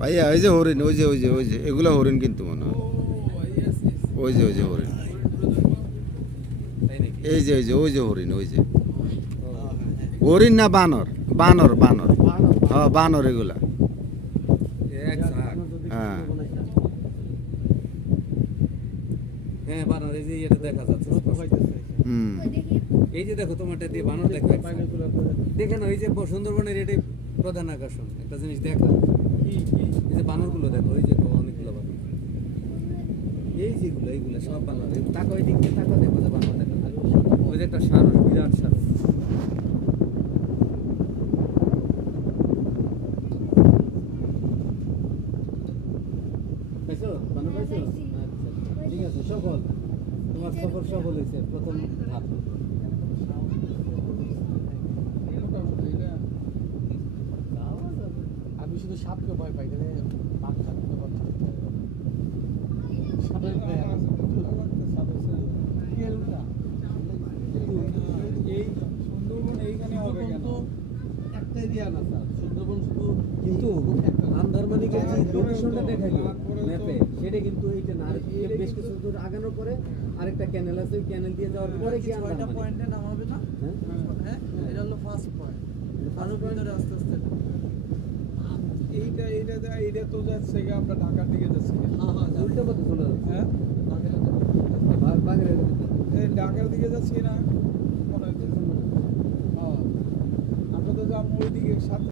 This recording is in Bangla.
ভাইয়া ওই যে হরিণ, ওই যে ওই যে ওই যে এগুলো হরিণ কিন্তু মনে হয়, ওই যে ওই যে হরিণ, এই যে ওই যে ওই যে হরিণ, ওই যে হরিণ না বানর, বানর বানর, হ্যাঁ বানর এগুলা, হ্যাঁ হ্যাঁ বানর। এই যে এটা দেখা যাচ্ছে, এই যে দেখো তোমারটা দিয়ে বানর দেখা দেখে না, এই যে সুন্দরবনের এটাই প্রধান আকর্ষণ। একটা জিনিস দেখা, এই যে বানরগুলো দেখো, এই যে অনেকগুলো বানর, এই যেগুলো এইগুলো সব বানর। তাকা ওই দিক দিয়ে তাকা, দেখো যে বানর দেখা, ওই যে একটা সারস, বিরাট সারস। পাইছো বানর, পাইছো? আচ্ছা ঠিক আছে, সফল, তোমার সফর সফল হয়েছে, প্রথম ধাপ। আমি শুধু সাপকে ভয় পাই, এখানে বাঘ থাকতে পারছি এই সুন্দরবন এইখানে হবে কেন? একটা এরিয়া না স্যার, সুন্দরবন শুধু কিন্তু আন্দারমানিকে যে লোকেশনটা দেখাইলো ম্যাপে, সেটা কিন্তু এইটা না, বেশ কিছু দূর আগানোর পরে আরেকটা ক্যানেল আছে, ওই ক্যানেল দিয়ে যাওয়ার পরে কি ছয়টা পয়েন্টে নামাবে না? হ্যাঁ হ্যাঁ, এটা হলো ফার্স্ট পয়েন্ট। আরো ভিতরে আস্তে আস্তে এইটা তো যাচ্ছে গিয়ে আমরা ঢাকার দিকে যাচ্ছি। উল্টো পথে চলে যাচ্ছে। হ্যাঁ বাগেরহাট এই ঢাকার দিকে যাচ্ছি না মনে হচ্ছে। আমরা তো যাবো ওই দিকে সাথে।